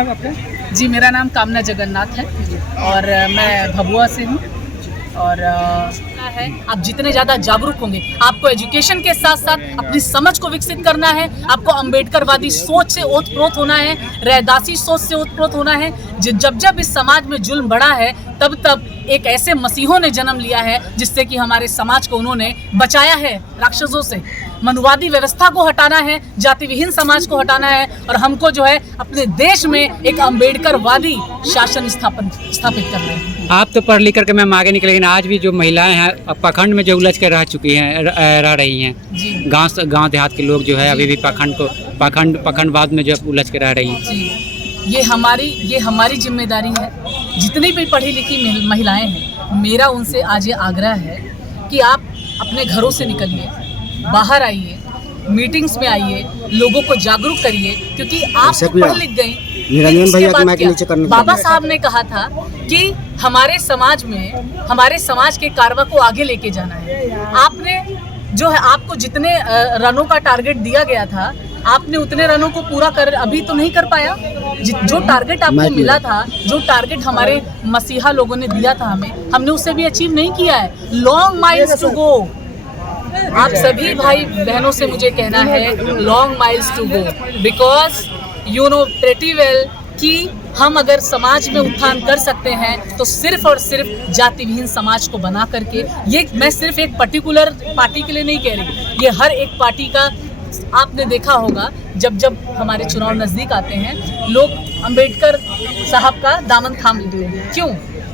आपका? जी, मेरा नाम कामना जगन्नाथ है और मैं भभुआ से हूँ। और है आप जितने ज़्यादा जागरूक होंगे, आपको एजुकेशन के साथ साथ अपनी समझ को विकसित करना है। आपको अम्बेडकरवादी सोच से ओतप्रोत होना है, रैदासी सोच से ओतप्रोत होना है। जब जब इस समाज में जुल्म बढ़ा है, तब तब एक ऐसे मसीहों ने जन्म लिया है जिससे कि हमारे समाज को उन्होंने बचाया है राक्षसों से। मनुवादी व्यवस्था को हटाना है, जाति विहीन समाज को हटाना है और हमको जो है अपने देश में एक अम्बेडकरवादी शासन स्थापित करना है। आप तो पढ़ लिख करके मैम आगे निकले, लेकिन आज भी जो महिलाएं हैं पाखंड में जो उलझ कर रह चुकी हैं, रह रही हैं। गांव देहात के लोग जो है अभी भी पाखंडवाद में जो उलझ कर रह रही हैं। जी, ये हमारी जिम्मेदारी है। जितनी भी पढ़ी लिखी महिलाएं हैं, मेरा उनसे आज ये आग्रह है कि आप अपने घरों से निकलिए, बाहर आइए, मीटिंग्स में आइए, लोगों को जागरूक करिए, क्योंकि आप तो पढ़ लिख गई। बाबा साहब ने कहा था कि हमारे समाज के कारवा को आगे लेके जाना है। आपने जो है, आपको जितने रनों का टारगेट दिया गया था, आपने उतने रनों को पूरा अभी तो नहीं कर पाया। जो टारगेट आपको मिला था, जो टारगेट हमारे मसीहा लोगों ने दिया था हमने उसे भी अचीव नहीं किया है। Long miles to go. आप सभी भाई बहनों से मुझे कहना है, long miles to go, because you know pretty well कि हम अगर समाज में उत्थान कर सकते हैं तो सिर्फ और सिर्फ जाति विहीन समाज को बना करके। ये मैं सिर्फ एक पर्टिकुलर पार्टी के लिए नहीं कह रही, ये हर एक पार्टी का। आपने देखा होगा जब हमारे चुनाव नज़दीक आते हैं, लोग अंबेडकर साहब का दामन थाम लेते हैं। क्यों?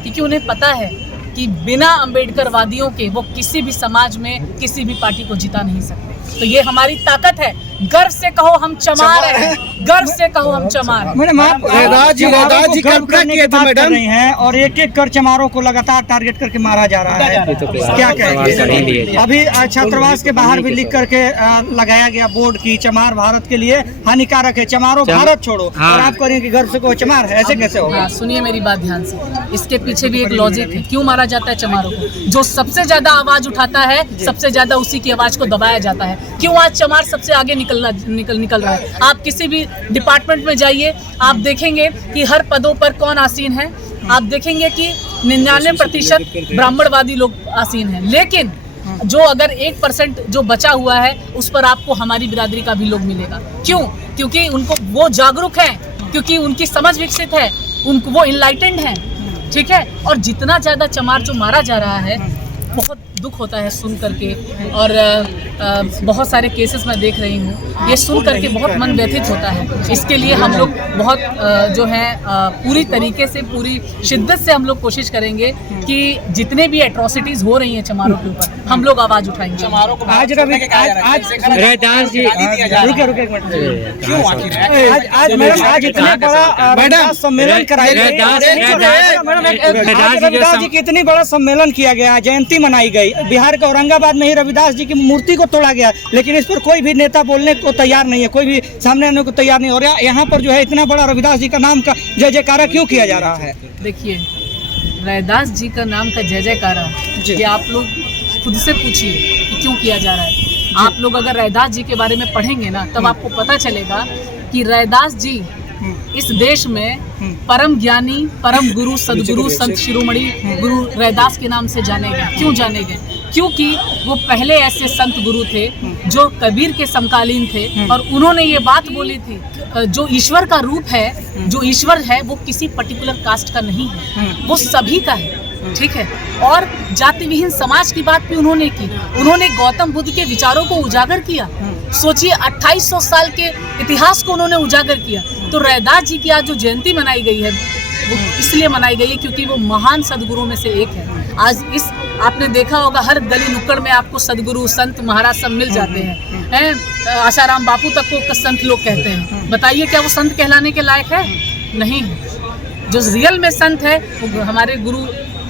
क्योंकि उन्हें पता है कि बिना अंबेडकरवादियों के वो किसी भी समाज में किसी भी पार्टी को जिता नहीं सकते। तो ये हमारी ताकत है। गर्व से कहो हम चमार हैं, गर्व से कहो हम चमार हैं। मैडम, आप रैदास जी कल्पना किए थे मैडम हैं, और एक एक कर चमारों को लगातार टारगेट करके मारा जा रहा है। क्या कहेंगे? अभी छात्रावास के बाहर भी लिख करके लगाया गया बोर्ड की चमार भारत के लिए हानिकारक है, चमारों भारत छोड़ो। और आप करेंगे गर्व से कहो चमार है, ऐसे कैसे होगा? सुनिए मेरी बात ध्यान से, इसके पीछे भी एक लॉजिक है। क्यों मारा जाता है चमारों को? जो सबसे ज्यादा आवाज उठाता है, सबसे ज्यादा उसी की आवाज को दबाया जाता है। क्यों आज चमार सबसे आगे निकल रहा है? आप किसी भी डिपार्टमेंट में जाइए, आप देखेंगे कि हर पदों पर कौन आसीन है। आप देखेंगे कि 99% ब्राह्मणवादी लोग आसीन हैं, लेकिन जो अगर 1% जो बचा हुआ है, उस पर आपको हमारी बिरादरी का भी लोग मिलेगा। क्यों? क्योंकि उनको वो जागरूक हैं, क्योंकि उनकी समझ विकसित है, उनको वो इनलाइटेंड हैं। ठीक है। और जितना ज़्यादा चमार जो मारा जा रहा है, बहुत दुख होता है सुन करके। और बहुत सारे केसेस मैं देख रही हूँ, ये सुन करके बहुत मन व्यथित होता है। इसके लिए हम लोग बहुत जो है पूरी तरीके से, पूरी शिद्दत से हम लोग कोशिश करेंगे कि जितने भी एट्रोसिटीज हो रही हैं चमारों के ऊपर, हम लोग आवाज उठाएंगे। आज रैदास जी सम्मेलन कराया गया, इतनी बड़ा सम्मेलन किया गया, जयंती मनाई गई। बिहार के औरंगाबाद में ही रविदास जी की मूर्ति को तोड़ा गया, लेकिन इस पर कोई भी नेता बोलने को तैयार नहीं है, कोई भी सामने आने को तैयार नहीं। और यहाँ पर जो है इतना बड़ा रविदास जी का नाम का जय जयकारा क्यों किया जा रहा है? देखिए, रविदास जी का नाम का जय जयकारा ये आप लोग खुद से पूछिए कि क्यों किया जा रहा है। आप लोग अगर रविदास जी के बारे में पढ़ेंगे ना, तब आपको पता चलेगा कि रविदास जी इस देश में परम ज्ञानी, परम गुरु, सदगुरु, संत शिरोमणि गुरु रविदास के नाम से जाने गए। क्यों जाने गए? क्योंकि वो पहले ऐसे संत गुरु थे जो कबीर के समकालीन थे, और उन्होंने ये बात बोली थी, जो ईश्वर का रूप है, जो ईश्वर है, वो किसी पर्टिकुलर कास्ट का नहीं है, वो सभी का है। ठीक है। और जाति विहीन समाज की बात भी उन्होंने की। उन्होंने गौतम बुद्ध के विचारों को उजागर किया। सोचिए, 2800 साल के इतिहास को उन्होंने उजागर किया। तो रविदास जी की आज जो जयंती मनाई गई है, वो इसलिए मनाई गई है क्योंकि वो महान सदगुरुओं में से एक है। आज आपने देखा होगा, हर गली नुक्कड़ में आपको सदगुरु, संत, महाराज सब मिल जाते हैं। आशाराम बापू तक को संत लोग कहते हैं। बताइए, क्या वो संत कहलाने के लायक है? नहीं। जो रियल में संत है वो हमारे गुरु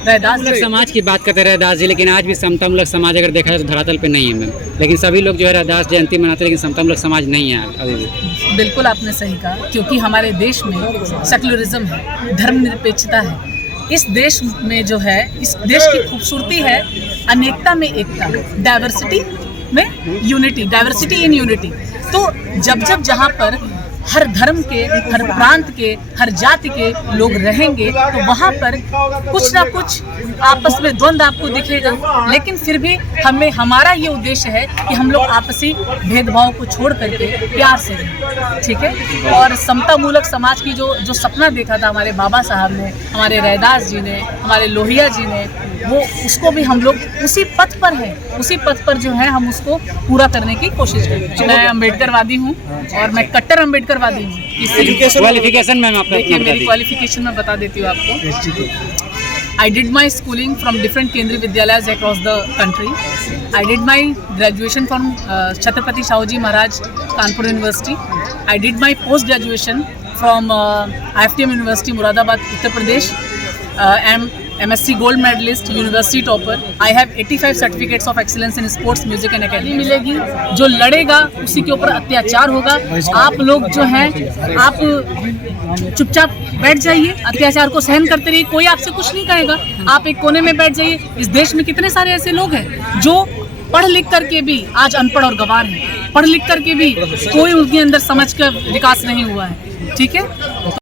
रैदास जी। समाज की बात करते हैं रैदास जी, लेकिन आज भी समतामूलक समाज अगर देखा जाए तो धरातल पे नहीं है मैम। लेकिन सभी लोग जो है रैदास जयंती मनाते हैं, लेकिन समतामूलक समाज नहीं है अभी भी। बिल्कुल आपने सही कहा, क्योंकि हमारे देश में सेक्युलरिज्म है, धर्मनिरपेक्षता है। इस देश में जो है, इस देश की खूबसूरती है अनेकता में एकता, डाइवर्सिटी में यूनिटी, डाइवर्सिटी इन यूनिटी। तो जब जहाँ पर हर धर्म के, हर प्रांत के, हर जाति के लोग रहेंगे तो वहाँ पर कुछ ना कुछ आपस में द्वंद्व आपको दिखेगा, लेकिन फिर भी हमारा ये उद्देश्य है कि हम लोग आपसी भेदभाव को छोड़ करके प्यार से रहें, ठीक है। और समता मूलक समाज की जो सपना देखा था हमारे बाबा साहब ने, हमारे रैदास जी ने, हमारे लोहिया जी ने, वो उसको भी हम लोग उसी पथ पर है, उसी पथ पर जो है हम उसको पूरा करने की कोशिश करें। मैं अम्बेडकरवादी हूँ और मैं कट्टर अम्बेडकरवादी हूँ। क्वालिफिकेशन मैम आपका? देखिए मेरी क्वालिफिकेशन मैं बता देती हूँ आपको। I did my schooling from different Kendriya Vidyalayas across the country. I did my graduation from Chhatrapati Shahuji Maharaj Kanpur University. I did my post graduation from IFTM University Muradabad, Uttar Pradesh. I'm MSc Gold Medalist, University Topper. I have 85 certificates of excellence in sports, music and academy मिलेगी। जो लड़ेगा उसी के ऊपर अत्याचार होगा। आप लोग जो हैं आप चुपचाप बैठ जाइए, अत्याचार को सहन करते रहिए, कोई आपसे कुछ नहीं कहेगा। आप एक कोने में बैठ जाइए। इस देश में कितने सारे ऐसे लोग हैं जो पढ़ लिख करके भी आज अनपढ़ और गंवार हैं, पढ़ लिख करके भी कोई उनके अंदर समझ का विकास नहीं हुआ है, ठीक है।